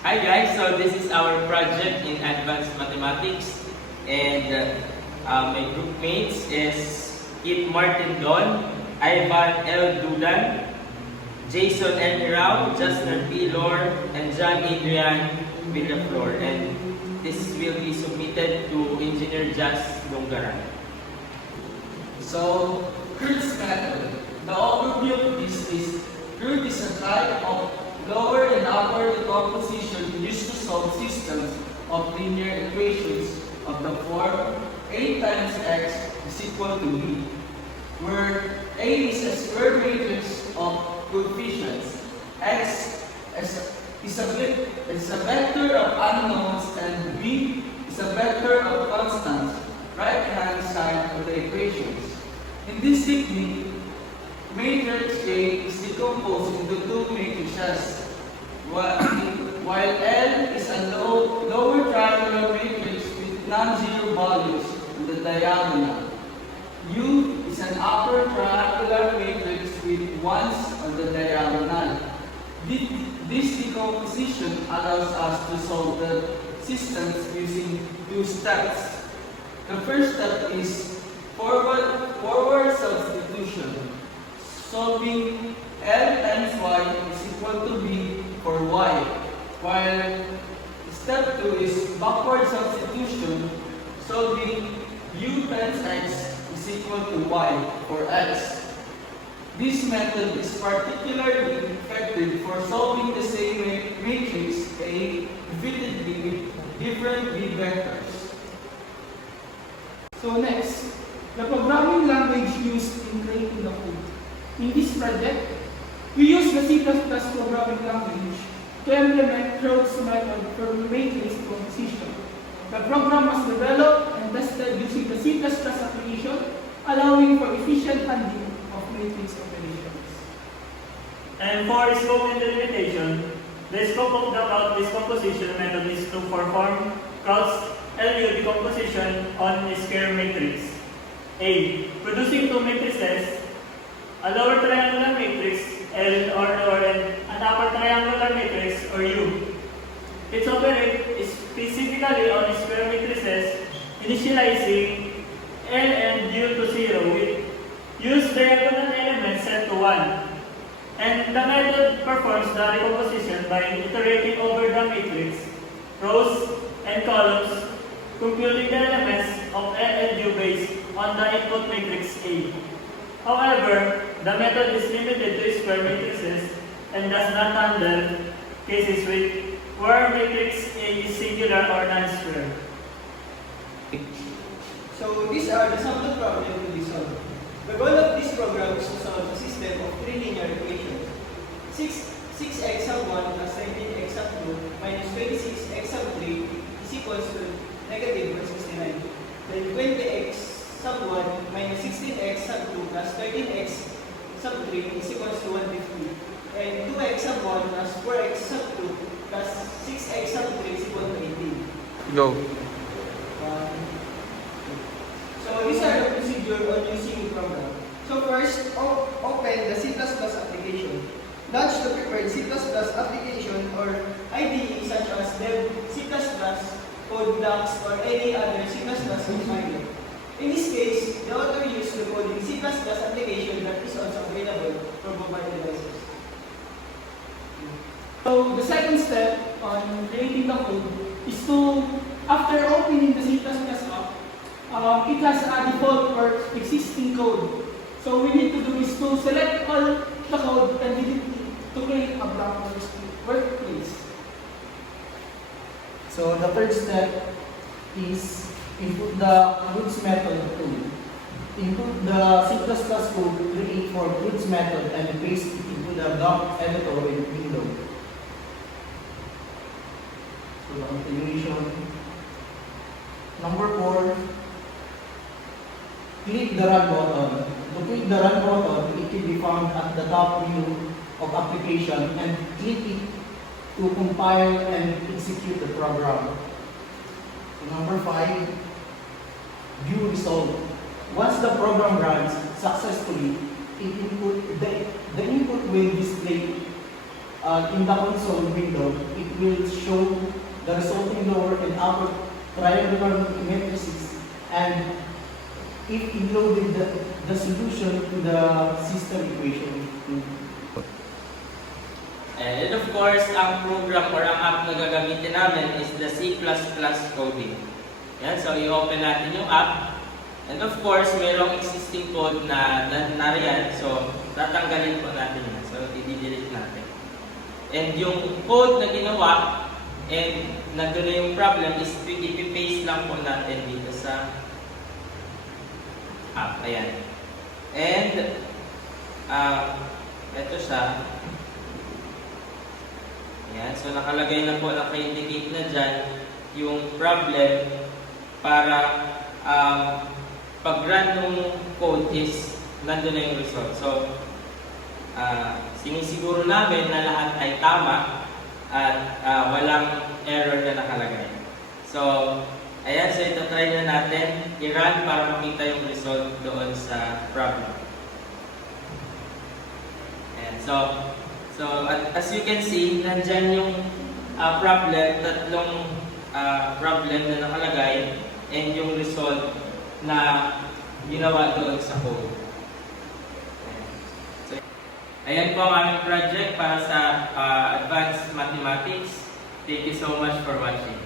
Hi guys, so this is our project in advanced mathematics, and my group mates is Kit Martin Don, Ivan L. Dudan, Jason N. Rao, Justin P. Lor, and John Adrian Villaflor. And this will be submitted to Engineer Jas Dongaran. So, Kurt's method. The overview of this is Kurt is a type of lower and upper decomposition used to solve systems of linear equations of the form A times X is equal to B, where A is a square matrix of coefficients, X is a vector of unknowns, and B is a vector of constants, right-hand side of the equations. In this technique, matrix A is decomposed into two matrices, while L is a lower triangular matrix with non-zero values in the diagonal. U is an upper triangular matrix with ones on the diagonal. This decomposition allows us to solve the systems using two steps. The first step is forward substitution, solving L times Y is equal to B for Y, while step 2 is backward substitution, solving U times X is equal to Y for X. This method is particularly effective for solving the same matrix A repeatedly with different B vectors. So next, the programming language used in creating the code. In this project, we use the C++ programming language to implement Crowd's method for matrix decomposition. The program was developed and tested using the C++ application, allowing for efficient handling of matrix operations. And for scope and delimitation, the scope of the Crowd decomposition method is to perform Crowd's LU decomposition on a square matrix A, producing two matrices, a lower triangular matrix L or N, an upper triangular matrix or U. It operates specifically on square matrices, initializing L and U to 0 with use diagonal elements set to 1. And the method performs the decomposition by iterating over the matrix, rows and columns, computing the elements of L and U based on the input matrix A. However, the method is limited to square matrices and does not handle cases where matrix A is singular or non-square. So these are the sample problems to be solved. The goal of this program is to solve a system of three linear equations. 6x sub 1 plus 19x sub 2 minus 26x sub 3 is equals to negative 169. Then 20x sub 1 minus 16x sub 2 plus 13x sub 3 is equals to 150. And 2x sub 1 plus 4x sub 2 plus 6x sub 3 is equal to 18. Go. So these are the procedure on using the program. So first, open the C++ application. Launch the prepared C++ application or IDE such as Dev C++, Codeblocks, or any other C++ compiler. In this case, the author used the code in C++ application that is also available for mobile devices. So the second step on creating the code is to, after opening the C++ app, it has a default or existing code. So we need to do is to select all the code and delete it to create a blank workplace. So the third step is input the Crowd's method tool. Input the C++ code to create for Crowd's method and paste it into the block editor with window. So the continuation. Number 4, click the run button. To click the run button, it can be found at the top menu of application and click it to compile and execute the program. Number 5, view result. Once the program runs successfully, the input will display in the console window. It will show the resulting lower and upper triangular matrices, and if included the solution to the system equation. And of course, ang program or ang app na gagamitin namin is the C++ coding. Yan, so i-open natin yung app. And of course, mayroong existing code na nariyan. So, tatanggalin po natin yan. So, i-delete natin. And yung code na ginawa and nandun na yung problem is i-paste lang po natin dito sa app. Ayan. And, ito siya. Ayan. So, nakalagay na po, naka-indicate na dyan yung problem para pag-run ng code is nandun na yung result. So, sinisiguro namin na lahat ay tama at walang error na nakalagay. So, ayan, so ito try na natin i-run para makita yung result doon sa problem. Ayan, so as you can see, nandyan yung problem, tatlong problem na nakalagay and yung result na ginawa doon sa code. So, ayan po ang aming project para sa Advanced Mathematics. Thank you so much for watching.